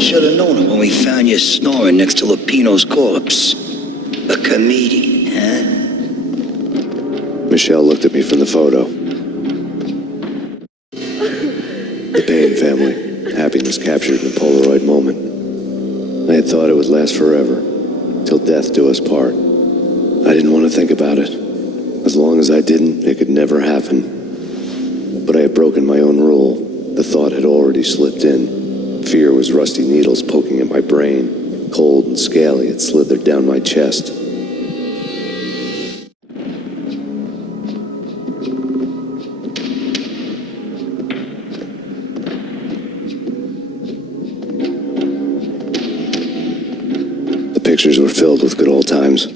Should have known it when we found you snoring next to Lupino's corpse. A comedian, huh? Michelle looked at me from the photo. The Payne family. Happiness captured in a Polaroid moment. I had thought it would last forever, till death do us part. I didn't want to think about it. As long as I didn't, it could never happen. But I had broken my own rule. The thought had already slipped in. Fear was rusty needles poking at my brain. Cold and scaly, it slithered down my chest. The pictures were filled with good old times.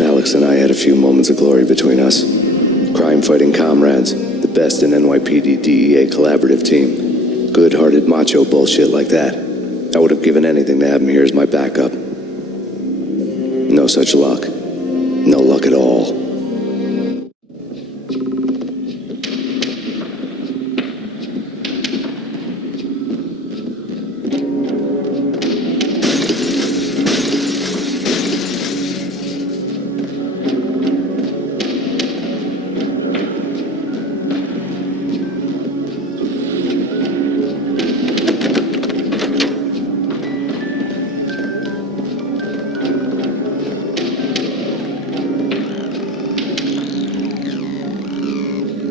Alex and I had a few moments of glory between us. Crime-fighting comrades, the best in NYPD DEA collaborative team. Good-hearted macho bullshit like that. I would have given anything to have him here as my backup. No such luck. No luck at all.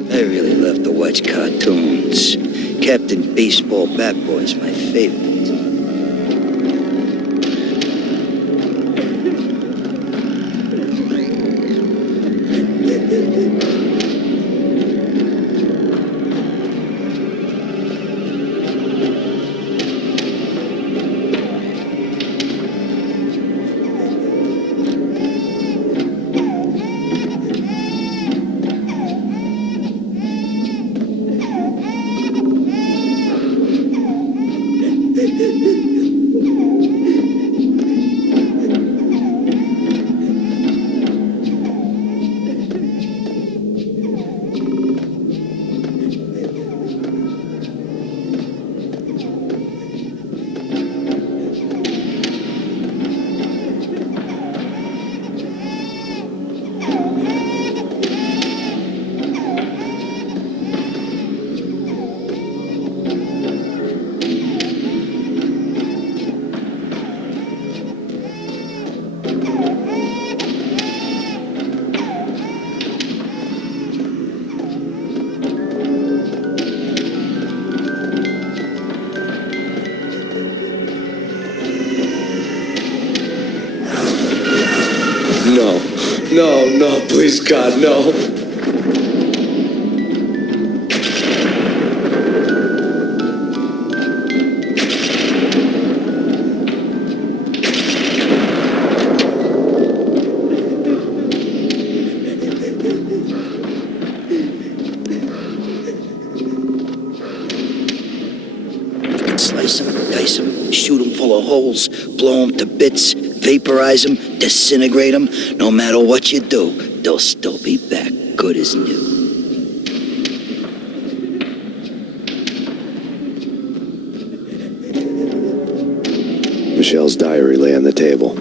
I really love the watch cartoons. Captain Baseball Bat Boy's my favorite. No, please, God, no. Slice them, dice them, shoot them full of holes, blow them to bits, vaporize them, disintegrate them. No matter what you do, they'll still be back good as new. Michelle's diary lay on the table.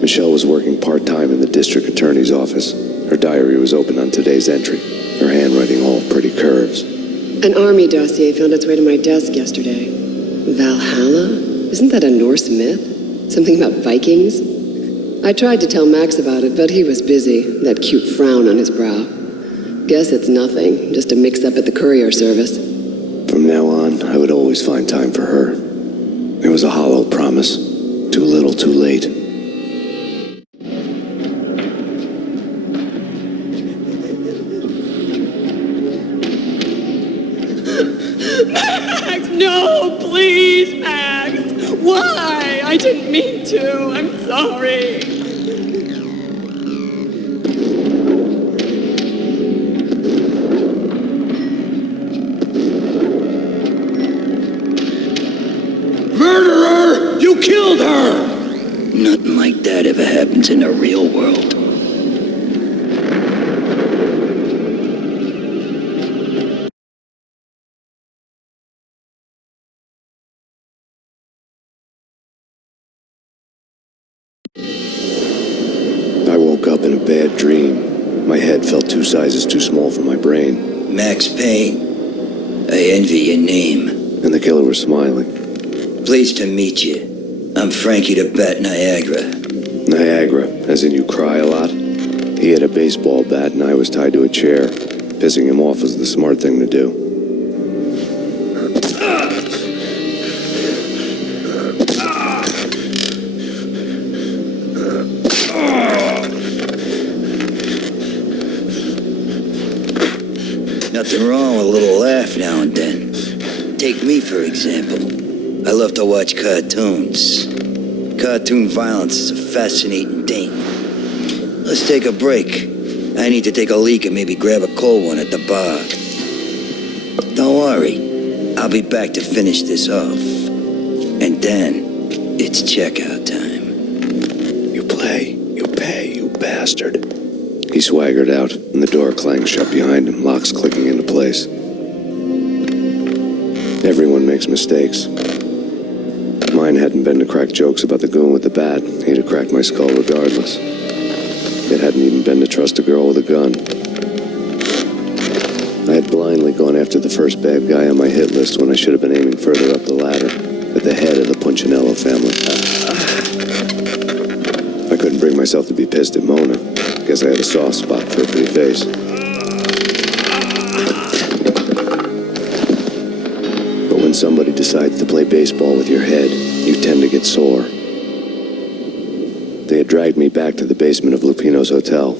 Michelle was working part-time in the district attorney's office. Her diary was open on today's entry, her handwriting all pretty curves. An army dossier found its way to my desk yesterday. Valhalla? Isn't that a Norse myth? Something about Vikings? I tried to tell Max about it, but he was busy, that cute frown on his brow. Guess it's nothing, just a mix-up at the courier service. From now on, I would always find time for her. It was a hollow promise. Too little, too late. Max, no, please, Max. Why? I didn't mean to. I'm sorry. killed her! Nothing like that ever happens in the real world. I woke up in a bad dream. My head felt 2 sizes too small for my brain. Max Payne, I envy your name. And the killer was smiling. Pleased to meet you. I'm Frankie the Bat Niagara. Niagara, as in you cry a lot? He had a baseball bat and I was tied to a chair. Pissing him off was the smart thing to do. Nothing wrong with a little laugh now and then. Take me, for example. I love to watch cartoons. Cartoon violence is a fascinating thing. Let's take a break. I need to take a leak and maybe grab a cold one at the bar. Don't worry. I'll be back to finish this off. And then, it's checkout time. You play, you pay, you bastard. He swaggered out, and the door clanged shut behind him, locks clicking into place. Everyone makes mistakes. Mine hadn't been to crack jokes about the goon with the bat. He'd have cracked my skull regardless. It hadn't even been to trust a girl with a gun. I had blindly gone after the first bad guy on my hit list when I should have been aiming further up the ladder, at the head of the Punchinello family. I couldn't bring myself to be pissed at Mona. Guess I had a soft spot for her pretty face. But when somebody decides to play baseball with your head, you tend to get sore. They had dragged me back to the basement of Lupino's hotel.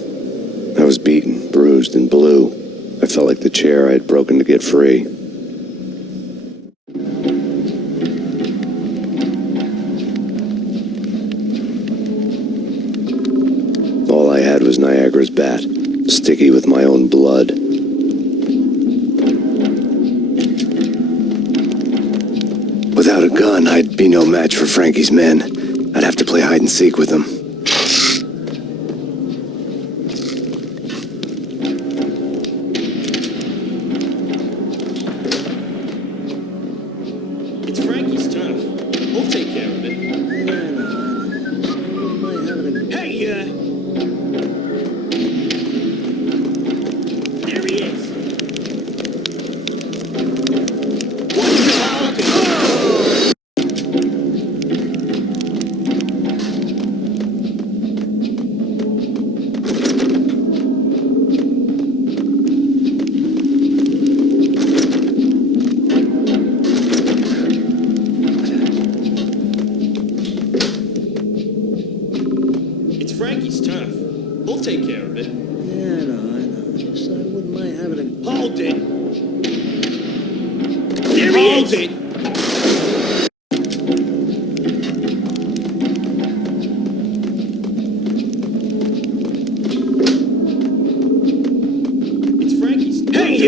I was beaten, bruised, and blue. I felt like the chair I had broken to get free. All I had was Niagara's bat, sticky with my own blood. Without a gun, I'd be no match for Frankie's men. I'd have to play hide and seek with them. It's Frankie's turn. We'll take care of it. Hey, there he is. It's Frankie's turf. We'll take care of it. Yeah, I know. Just I wouldn't mind having a... Hold it. There he is. Hold it. It's Frankie's turf. Hey,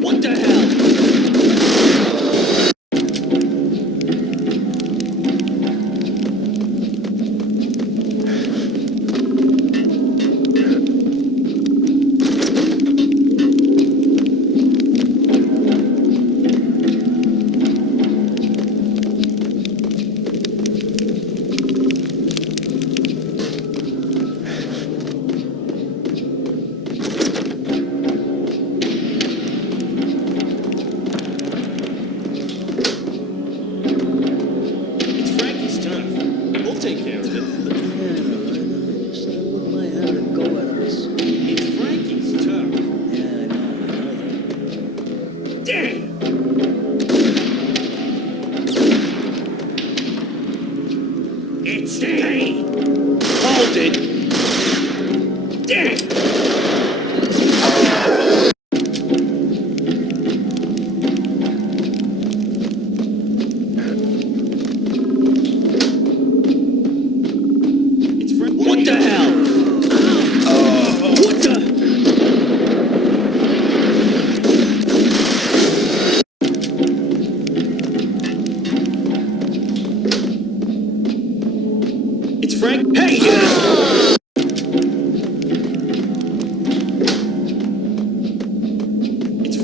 what the hell?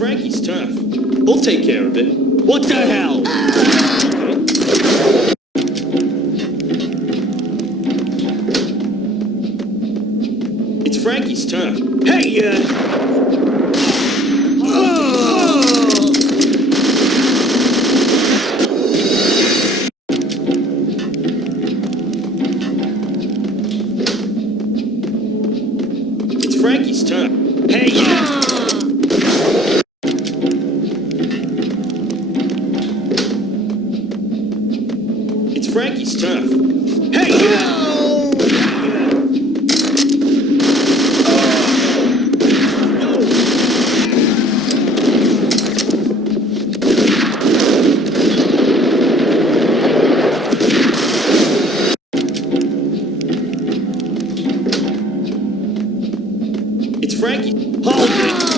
Frankie's tough. We'll take care of it. What the hell? It's Frankie's tough. Hey, It's Frankie's tough. Hey, It's Frankie's tough. Hey, It's Frankie. Hold it.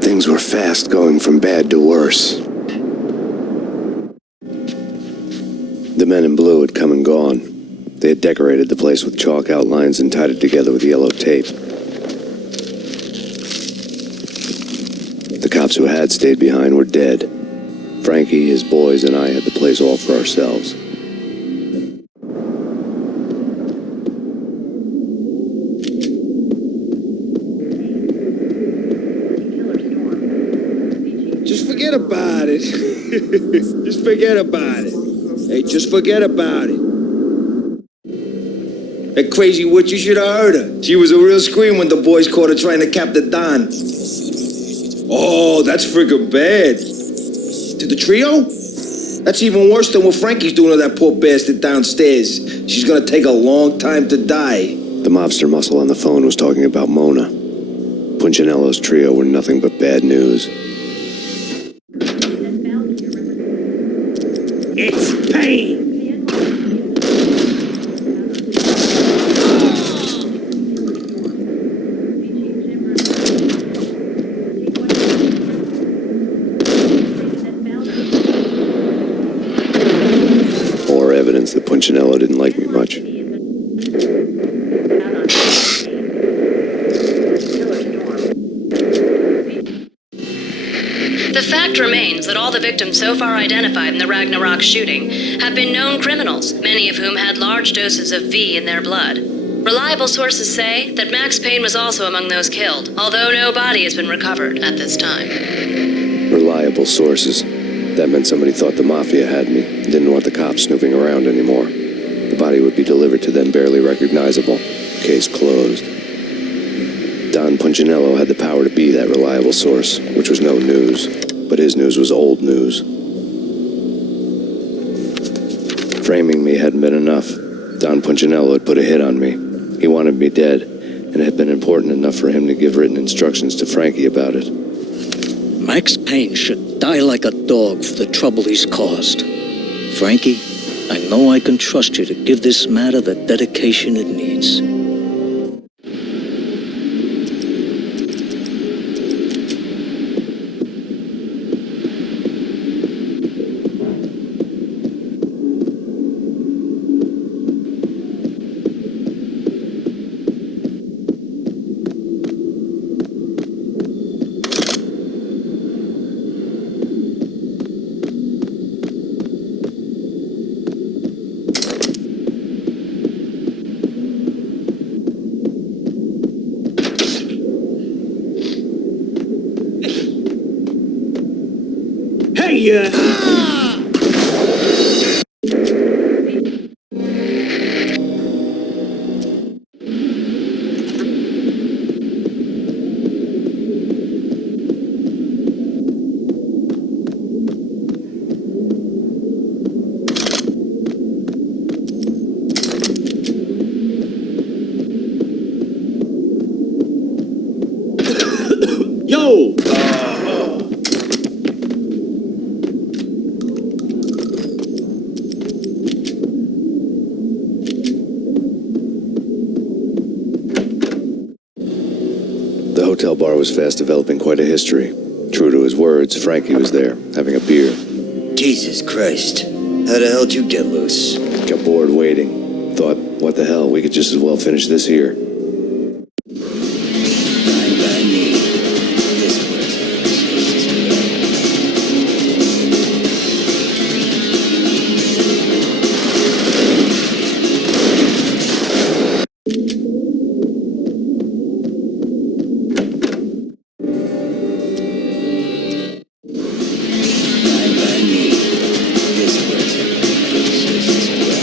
Things were fast going from bad to worse. The men in blue had come and gone. They had decorated the place with chalk outlines and tied it together with yellow tape. cops who had stayed behind were dead. Frankie, his boys, and I had the place all for ourselves. Just forget about it. Just forget about it. Hey, just forget about it. That crazy witch, you should have heard her. She was a real scream when the boys caught her trying to cap the Don. Oh, that's friggin' bad. To the trio? That's even worse than what Frankie's doing to that poor bastard downstairs. She's gonna take a long time to die. The mobster muscle on the phone was talking about Mona. Punchinello's trio were nothing but bad news. It's Payne! More evidence that Punchinello didn't like me much. The fact remains that all the victims so far identified in the Ragnarok shooting have been known criminals, many of whom had large doses of V in their blood. Reliable sources say that Max Payne was also among those killed, although no body has been recovered at this time. Reliable sources. That meant somebody thought the Mafia had me, didn't want the cops snooping around anymore. The body would be delivered to them barely recognizable. Case closed. Don Punchinello had the power to be that reliable source, which was no news. But his news was old news. Framing me hadn't been enough. Don Punchinello had put a hit on me. He wanted me dead, and it had been important enough for him to give written instructions to Frankie about it. Max Payne should die like a dog for the trouble he's caused. Frankie, I know I can trust you to give this matter the dedication it needs. Hey, Yo! The hotel bar was fast developing quite a history. True to his words, Frankie was there, having a beer. Jesus Christ. How the hell did you get loose? Got bored waiting. Thought, what the hell, we could just as well finish this here. Fine by me. This Fine by me. This works. Just as well.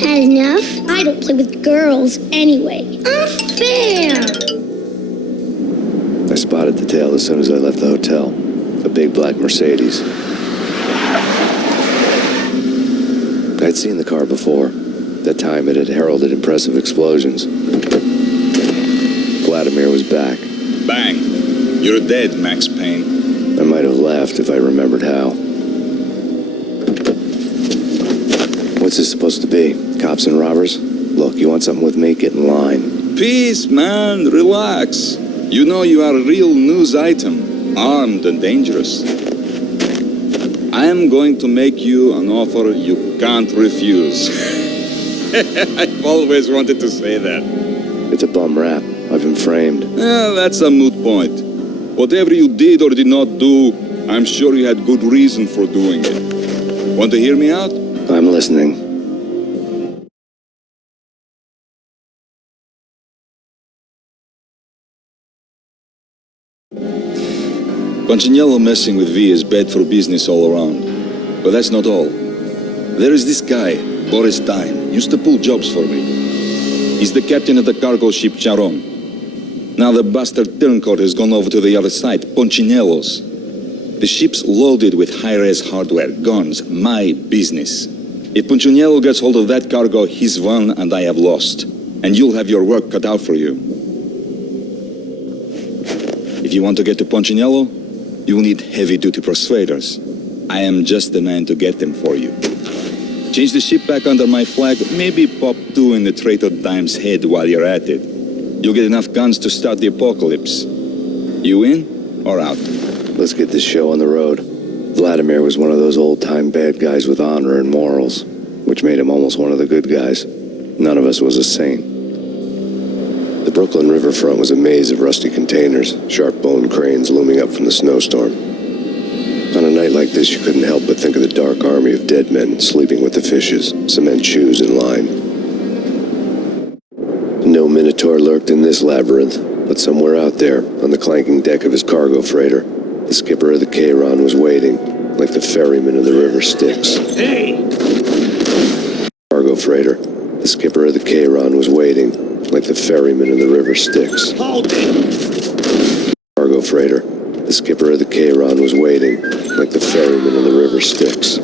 Had enough? I don't play with girls anyway. Unfair! I spotted the tail as soon as I left the hotel. A big black Mercedes. I'd seen the car before. That time it had heralded impressive explosions. Vladimir was back. Bang! You're dead, Max Payne. I might have laughed if I remembered how. What's this supposed to be? Cops and robbers? Look, you want something with me? Get in line. Peace, man. Relax. You know you are a real news item. Armed and dangerous. I am going to make you an offer you can't refuse. I've always wanted to say that. It's a bum rap. I've been framed. Well, that's a moot point. Whatever you did or did not do, I'm sure you had good reason for doing it. Want to hear me out? I'm listening. Punchinello messing with V is bad for business all around. But that's not all. There is this guy, Boris Time, used to pull jobs for me. He's the captain of the cargo ship Charon. Now the bastard turncoat has gone over to the other side, Punchinello's. The ship's loaded with high-res hardware, guns, my business. If Punchinello gets hold of that cargo, he's won and I have lost. And you'll have your work cut out for you. If you want to get to Punchinello, you will need heavy-duty persuaders. I am just the man to get them for you. Change the ship back under my flag, maybe pop 2 in the traitor Dime's head while you're at it. You'll get enough guns to start the apocalypse. You in or out? Let's get this show on the road. Vladimir was one of those old-time bad guys with honor and morals, which made him almost one of the good guys. None of us was a saint. The Brooklyn riverfront was a maze of rusty containers, sharp-boned cranes looming up from the snowstorm. On a night like this, you couldn't help but think of the dark army of dead men sleeping with the fishes, cement shoes in line. No minotaur lurked in this labyrinth, but somewhere out there, on the clanking deck of his cargo freighter, the skipper of the Chiron was waiting, like the ferryman of the river Styx. Hey! Cargo freighter, the skipper of the Chiron was waiting, like the ferryman of the river Styx. Hold it! Cargo freighter, the skipper of the Chiron was waiting, like the ferryman of the river Styx.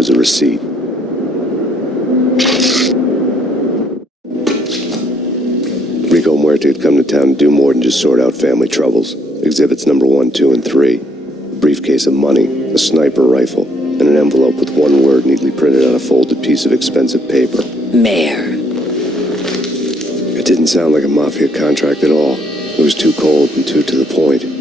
was a receipt. Rico Muerte had come to town to do more than just sort out family troubles. Exhibits number 1, 2, and 3. A briefcase of money, a sniper rifle, and an envelope with one word neatly printed on a folded piece of expensive paper. Mayor. It didn't sound like a mafia contract at all. It was too cold and too to the point.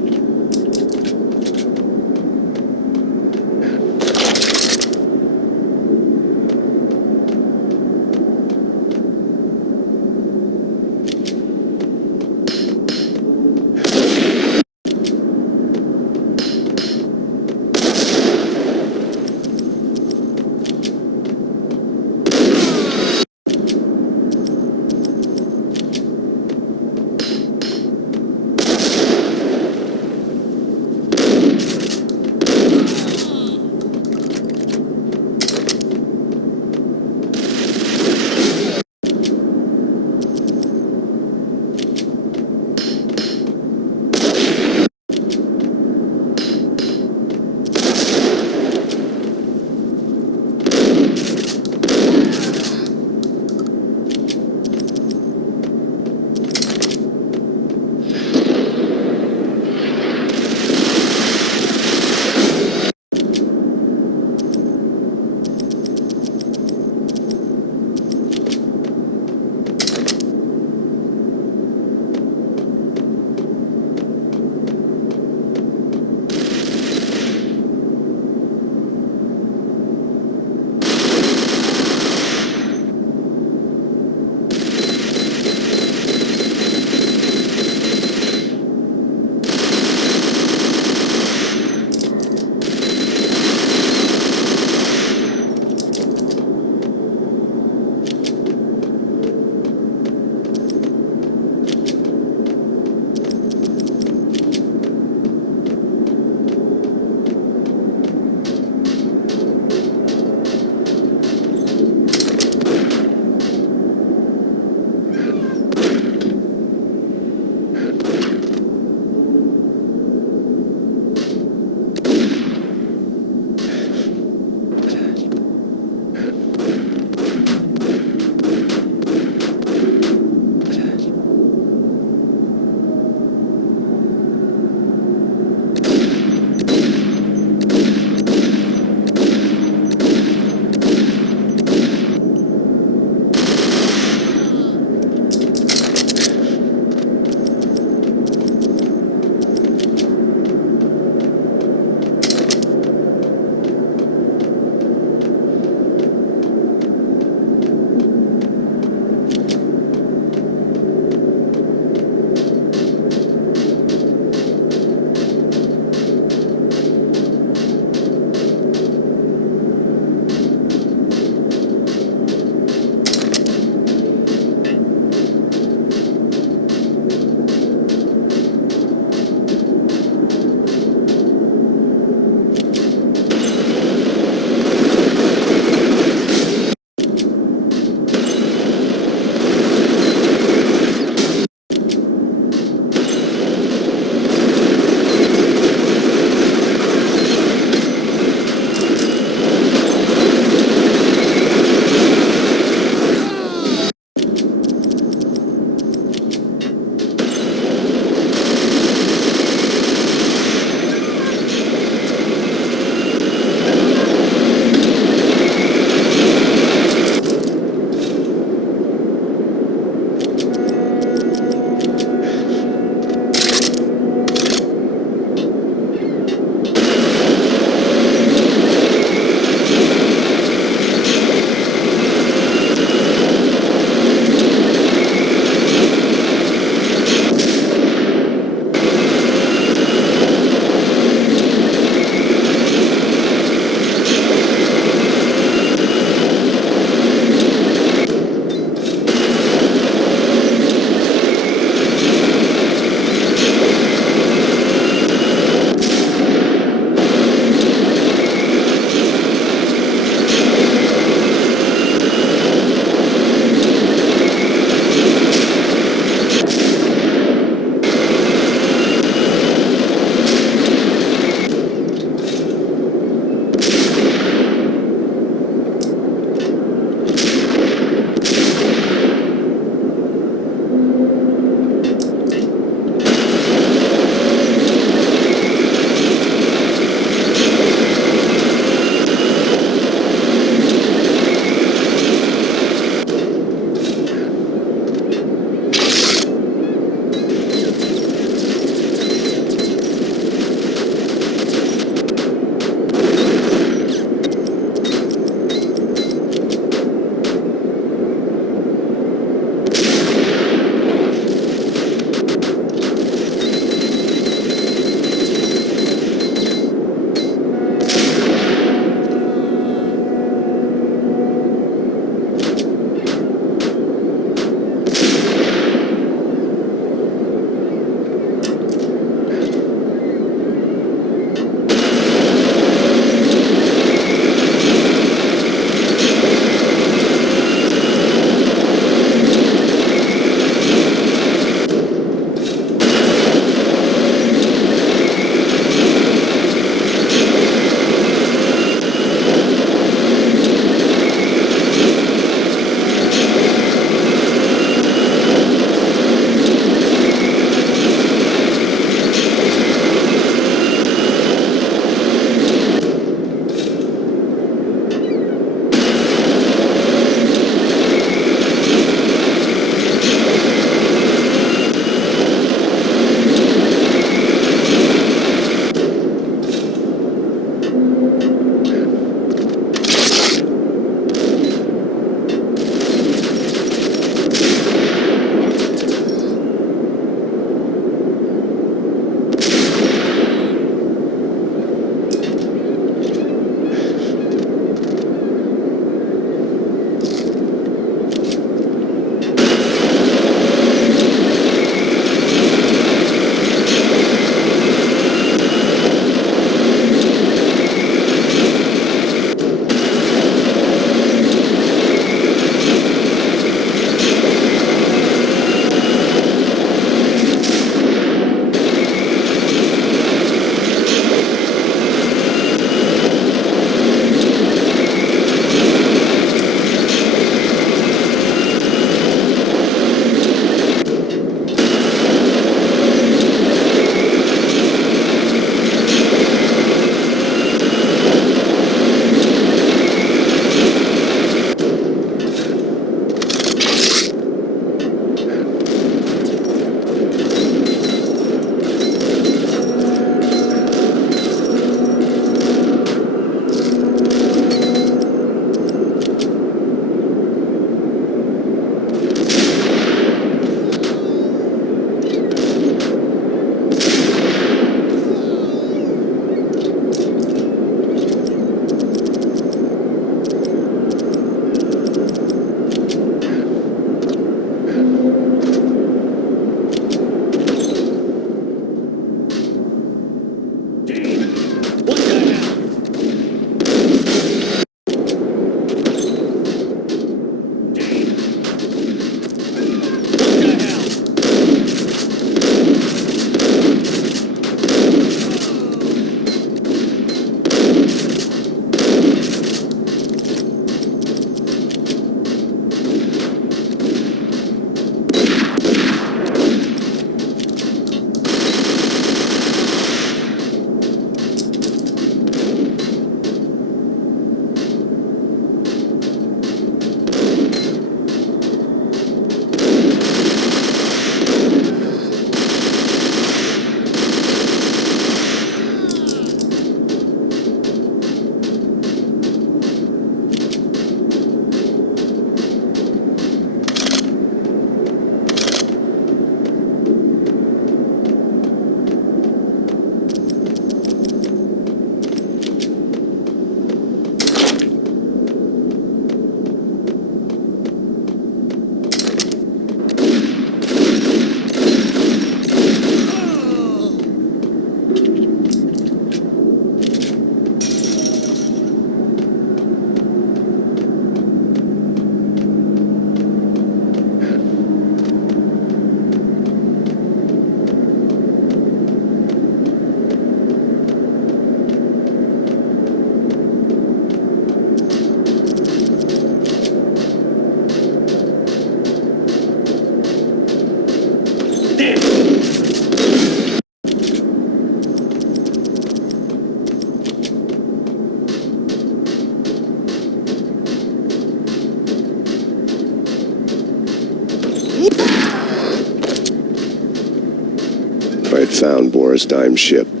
had found Boris Dime's ship.